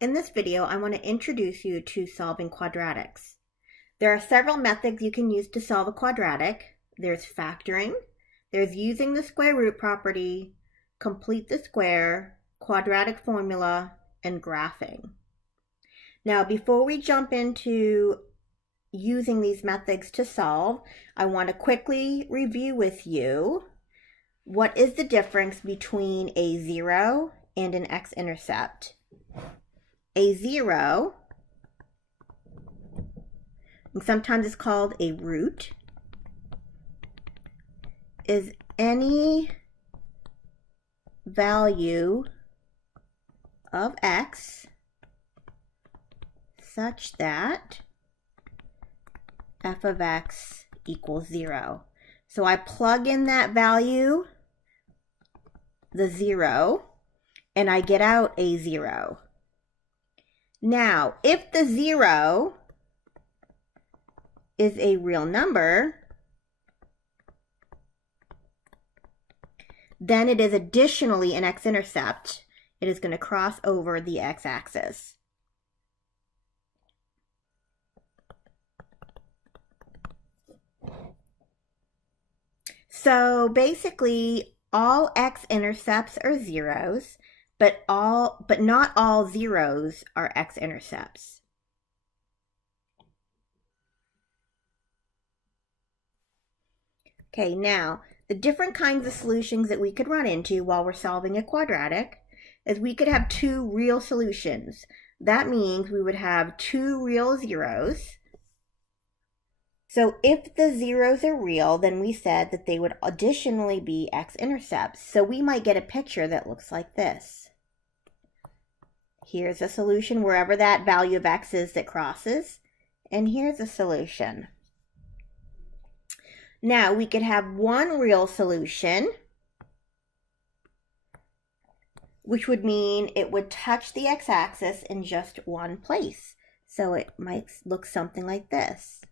In this video, I want to introduce you to solving quadratics. There are several methods you can use to solve a quadratic. There's factoring, there's using the square root property, complete the square, quadratic formula, and graphing. Now, before we jump into using these methods to solve, I want to quickly review with you what is the difference between a zero and an x-intercept. A zero, and sometimes it's called a root, is any value of x such that f of x equals 0. So I plug in that value, the 0, and I get out a 0. Now, if the 0 is a real number, then it is additionally an x-intercept. It is going to cross over the x-axis. So basically, all x-intercepts are zeros, but not all zeros are x-intercepts. Okay, now, the different kinds of solutions that we could run into while we're solving a quadratic is we could have two real solutions. That means we would have two real zeros. So if the zeros are real, then we said that they would additionally be x-intercepts. So we might get a picture that looks like this. Here's a solution wherever that value of x is that crosses, and here's a solution. Now we could have one real solution, which would mean it would touch the x-axis in just one place. So it might look something like this.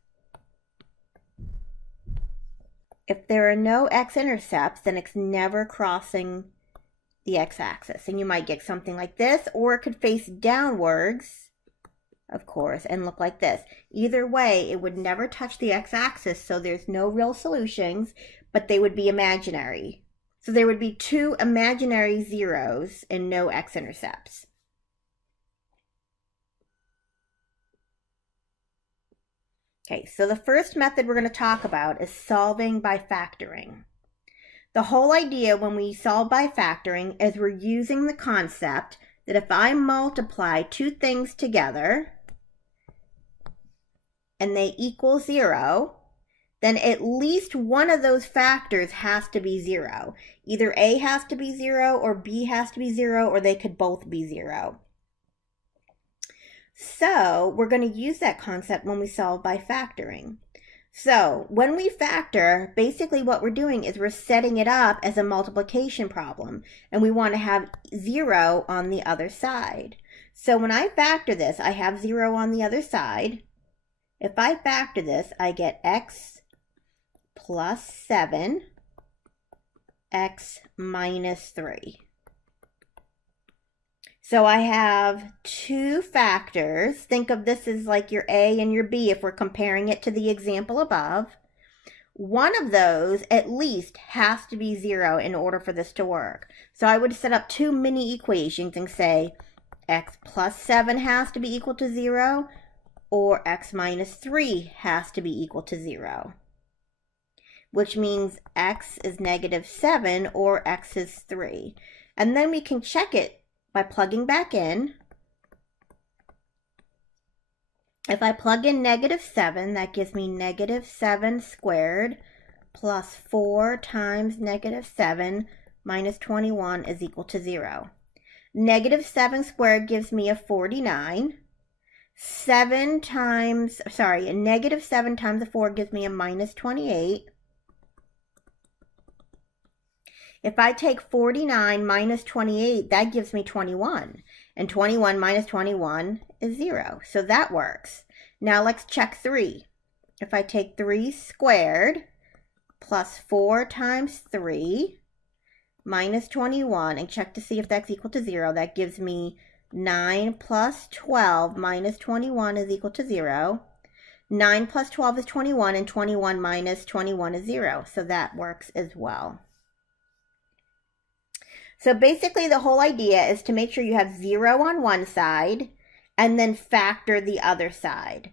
If there are no x-intercepts, then it's never crossing the x-axis. And you might get something like this, or it could face downwards, of course, and look like this. Either way, it would never touch the x-axis, so there's no real solutions, but they would be imaginary. So there would be two imaginary zeros and no x-intercepts. Okay, so the first method we're going to talk about is solving by factoring. The whole idea when we solve by factoring is we're using the concept that if I multiply two things together and they equal 0, then at least one of those factors has to be 0. Either A has to be 0 or B has to be 0, or they could both be 0. So we're going to use that concept when we solve by factoring. So when we factor, basically what we're doing is we're setting it up as a multiplication problem, and we want to have 0 on the other side. So when I factor this, I have 0 on the other side. If I factor this, I get x plus 7, x minus 3. So I have two factors. Think of this as like your A and your B if we're comparing it to the example above. One of those at least has to be 0 in order for this to work. So I would set up two mini equations and say x plus 7 has to be equal to 0, or x minus 3 has to be equal to 0. Which means x is negative 7 or x is 3. And then we can check it by plugging back in. If I plug in negative 7, that gives me negative 7 squared plus 4 times negative 7 minus 21 is equal to 0. Negative 7 squared gives me a 49. Negative 7 times a 4 gives me a minus 28. If I take 49 minus 28, that gives me 21. And 21 minus 21 is 0. So that works. Now let's check 3. If I take 3 squared plus 4 times 3 minus 21 and check to see if that's equal to 0, that gives me 9 plus 12 minus 21 is equal to 0. 9 plus 12 is 21, and 21 minus 21 is 0. So that works as well. So basically the whole idea is to make sure you have 0 on one side and then factor the other side.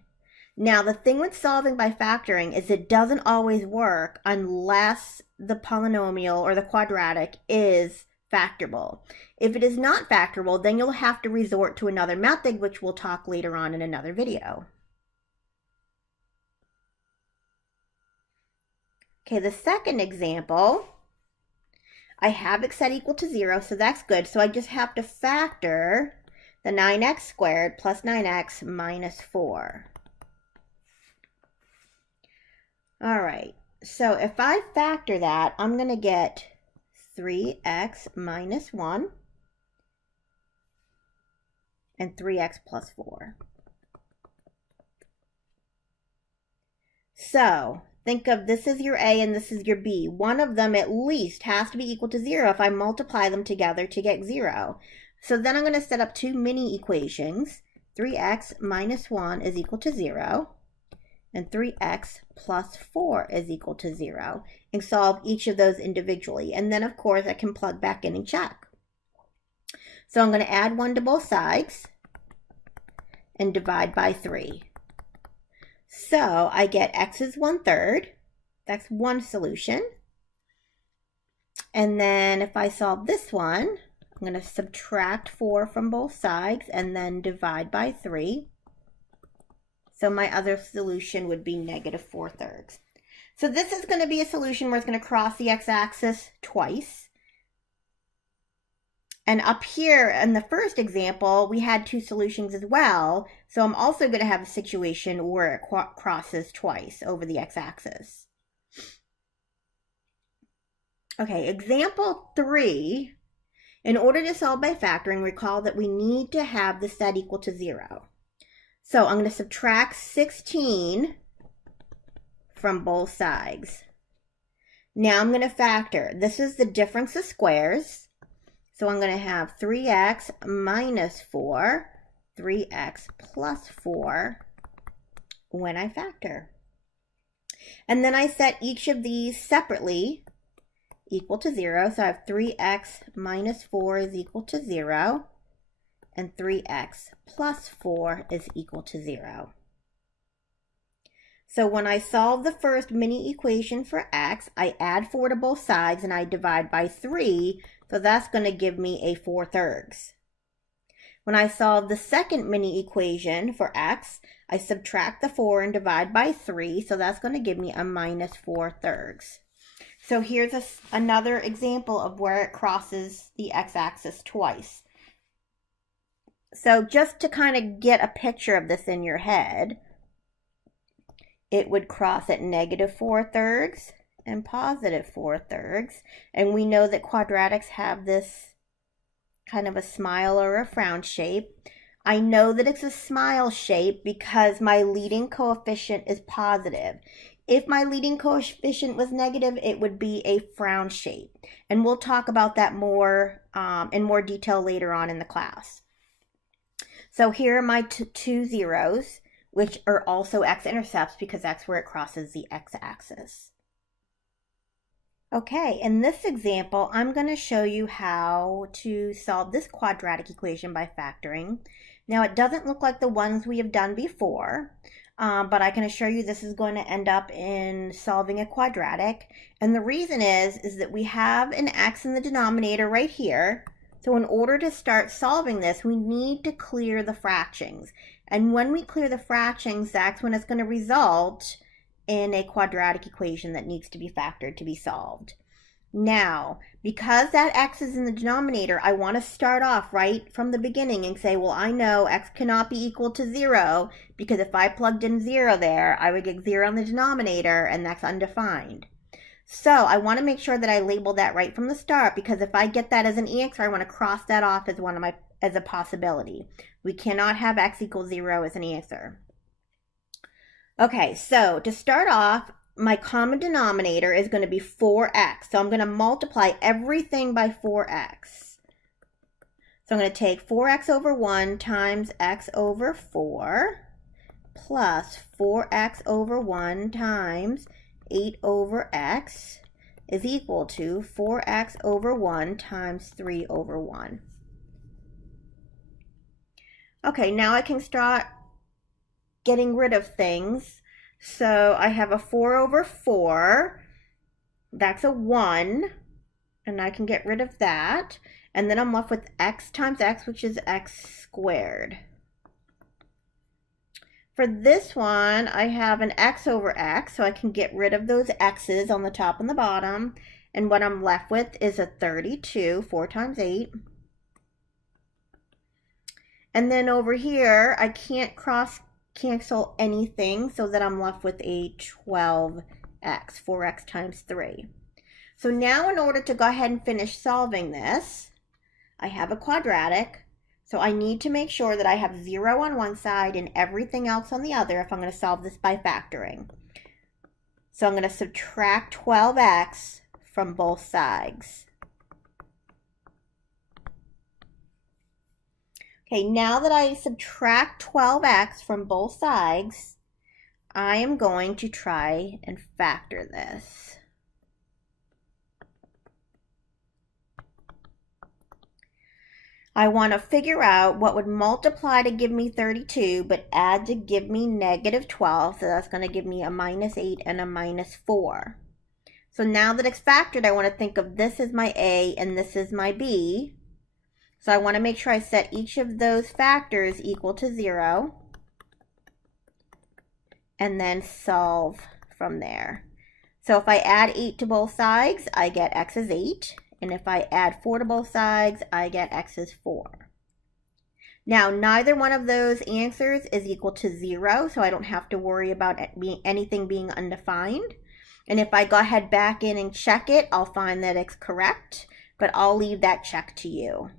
Now, the thing with solving by factoring is it doesn't always work unless the polynomial or the quadratic is factorable. If it is not factorable, then you'll have to resort to another method, which we'll talk later on in another video. Okay, the second example, I have x set equal to 0, so that's good. So I just have to factor the 9x squared plus 9x minus 4. All right, so if I factor that, I'm going to get 3x minus 1 and 3x plus 4. So think of this is your A and this is your B. One of them at least has to be equal to 0 if I multiply them together to get 0. So then I'm going to set up two mini equations. 3x minus 1 is equal to 0. And 3x plus 4 is equal to 0, and solve each of those individually. And then, of course, I can plug back in and check. So I'm going to add 1 to both sides and divide by 3. So I get x is 1/3. That's one solution. And then if I solve this one, I'm going to subtract 4 from both sides and then divide by 3. So my other solution would be -4/3. So this is going to be a solution where it's going to cross the x-axis twice. And up here in the first example, we had two solutions as well. So I'm also going to have a situation where it crosses twice over the x-axis. Okay, example 3. In order to solve by factoring, recall that we need to have the set equal to 0. So I'm going to subtract 16 from both sides. Now I'm going to factor. This is the difference of squares. So I'm going to have 3x minus 4, 3x plus 4 when I factor. And then I set each of these separately equal to 0. So I have 3x minus 4 is equal to 0. And 3x plus 4 is equal to 0. So when I solve the first mini equation for x, I add 4 to both sides and I divide by 3. So that's going to give me a 4/3. When I solve the second mini equation for x, I subtract the 4 and divide by 3. So that's going to give me a -4/3. So here's another example of where it crosses the x-axis twice. So just to kind of get a picture of this in your head, it would cross at -4/3 and +4/3. And we know that quadratics have this kind of a smile or a frown shape. I know that it's a smile shape because my leading coefficient is positive. If my leading coefficient was negative, it would be a frown shape. And we'll talk about that more in more detail later on in the class. So here are my two zeros, which are also x-intercepts because that's where it crosses the x-axis. Okay, in this example, I'm going to show you how to solve this quadratic equation by factoring. Now, it doesn't look like the ones we have done before, but I can assure you this is going to end up in solving a quadratic. And the reason is that we have an x in the denominator right here. So in order to start solving this, we need to clear the fractions. And when we clear the fractions, that's when it's going to result in a quadratic equation that needs to be factored to be solved. Now, because that x is in the denominator, I want to start off right from the beginning and say, well, I know x cannot be equal to 0 because if I plugged in 0 there, I would get 0 in the denominator and that's undefined. So I want to make sure that I label that right from the start because if I get that as an answer, I want to cross that off as a possibility. We cannot have x equals 0 as an answer. Okay, so to start off, my common denominator is going to be 4x. So I'm going to multiply everything by 4x. So I'm going to take 4x over 1 times x over 4 plus 4x over 1 times 8 over x is equal to 4x over 1 times 3 over 1. Okay, now I can start getting rid of things. So I have a 4 over 4. That's a 1. And I can get rid of that. And then I'm left with x times x, which is x squared. For this one, I have an x over x, so I can get rid of those x's on the top and the bottom. And what I'm left with is a 32, 4 times 8. And then over here, I can't cross cancel anything, so that I'm left with a 12x, 4x times 3. So now in order to go ahead and finish solving this, I have a quadratic. So I need to make sure that I have 0 on one side and everything else on the other if I'm going to solve this by factoring. So I'm going to subtract 12x from both sides. Okay, now that I subtract 12x from both sides, I am going to try and factor this. I want to figure out what would multiply to give me 32, but add to give me negative 12. So that's going to give me a minus 8 and a minus 4. So now that it's factored, I want to think of this as my A and this is my B. So I want to make sure I set each of those factors equal to 0. And then solve from there. So if I add 8 to both sides, I get x is 8. And if I add 4 to both sides, I get x is 4. Now, neither one of those answers is equal to 0, so I don't have to worry about anything being undefined. And if I go ahead back in and check it, I'll find that it's correct, but I'll leave that check to you.